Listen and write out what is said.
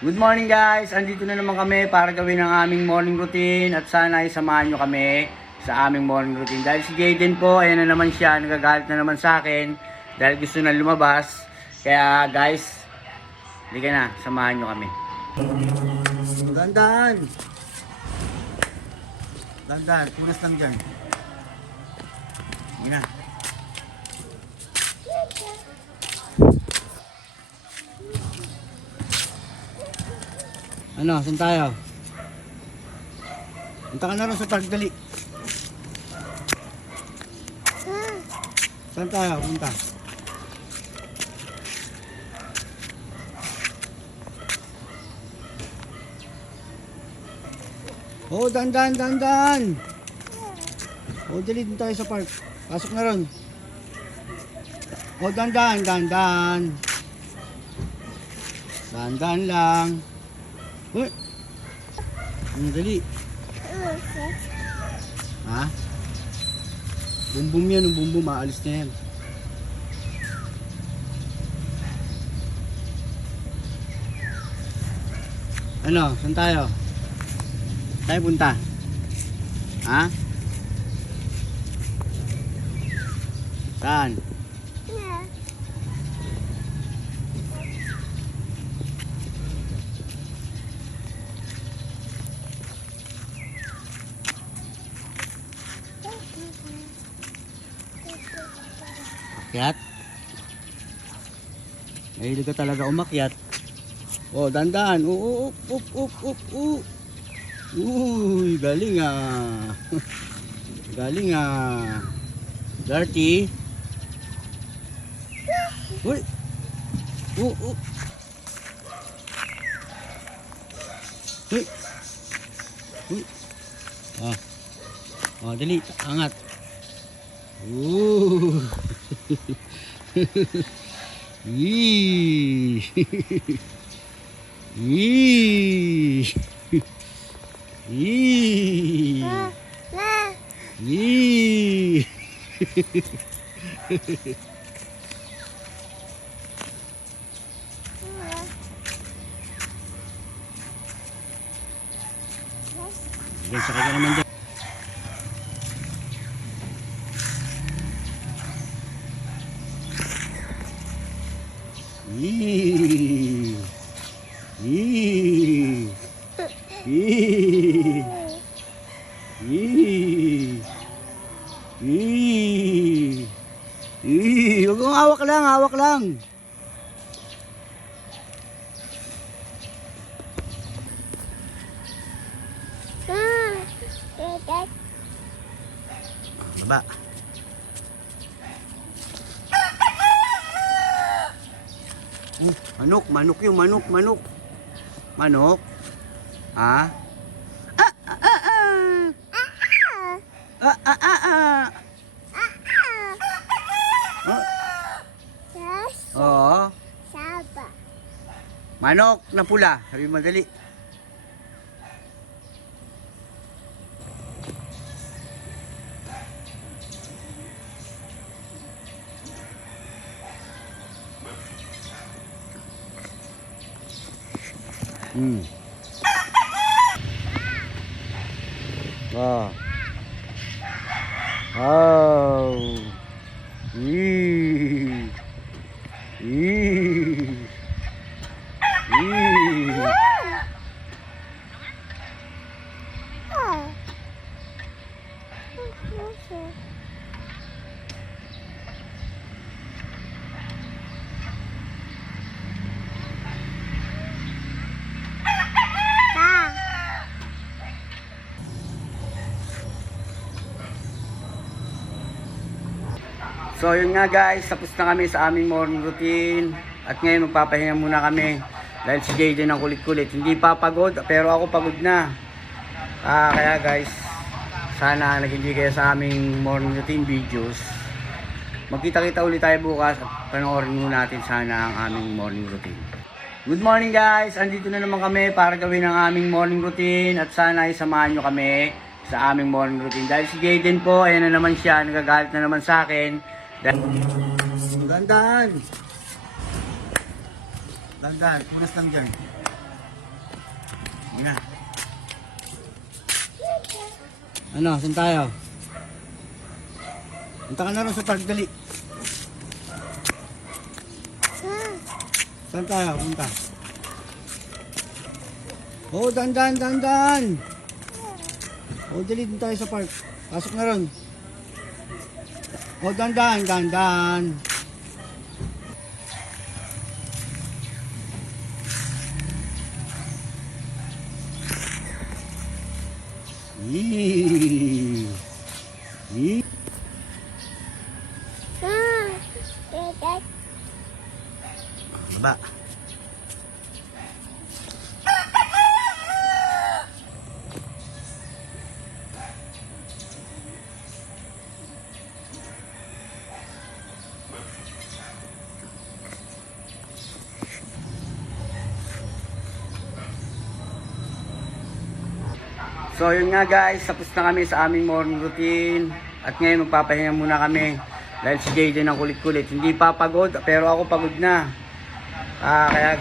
Good morning guys! Andito na naman kami para gawin ang aming morning routine at sana ay samahan nyo kami sa aming morning routine. Dahil si Jayden po, ayan na naman siya, nagagalit na naman sa akin dahil gusto na lumabas. Kaya guys, halika na, samahan nyo kami. Dandan! Dandan, punas lang dyan. Hindi na. Ano, saan tayo? Punta ka na rin sa park, dali. Saan tayo? Punta. Oh, dandan, dandan. Oh, dali din tayo sa park. Pasok na rin. Oh, dandan, dandan. Dandan lang. Uy! Ang dali. Ha? Bumbum yan, bumbum. Maalis na yan. Ano? Saan tayo? Tayo punta? Ha? Saan? Akyat? Mahilig ka talaga umakyat. Oh, dandan. Up, up, up, up, up. Uy, galing ah. Galing ah. Dirty. Uy. Uy. Uy. Uy. Ah. Oh, dali. Angat. Ooh. Yee. Yee. Yee. Yee. Yan, sakay ka naman dyan. Yee. Yee. Yee. Yee. Yee. Yee. Huwag kong hawak lang, hawak lang. Baba. Manok, manok yung manok, manok. Manok? Ha? Ah, ah, ah, ah. Ah, ah, ah, ah. Oo. Manok na pula. Sabi madali. Oh. Oh. Eee. Eee. Eee. So yun nga guys, tapos na kami sa aming morning routine. At ngayon magpapahinga muna kami. Dahil si Jayden ang kulit-kulit. Hindi pa pagod, pero ako pagod na. Kaya guys, sana nag-enjoy kayo sa aming morning routine videos. Magkita-kita ulit tayo bukas at panoorin muna natin sana ang aming morning routine. Good morning guys, andito na naman kami para gawin ang aming morning routine. At sana ay samahan nyo kami sa aming morning routine. Dahil si Jayden po, ayan na naman siya, nagagalit na naman sa akin. Dandan! Dandan, punas lang dyan. Na. Ano, saan tayo? Punta ka na rin sa park, dali. Saan tayo? Punta. Oh, dandan, dandan. Oh, dali din tayo sa park. Pasok na ron. Oh, dandan, dandan. Yee. Yee. Ba. So yun nga guys, tapos na kami sa aming morning routine. At ngayon magpapahinga muna kami. Dahil si JJ ng kulit-kulit. Hindi pa pagod, pero ako pagod na. Kaya